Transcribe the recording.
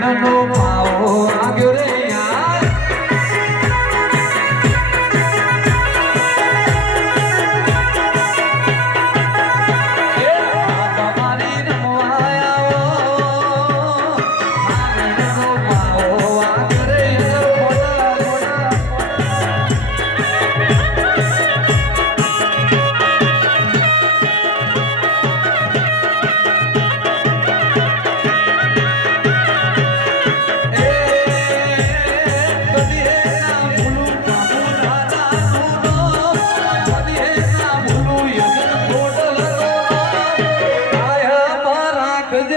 I know 그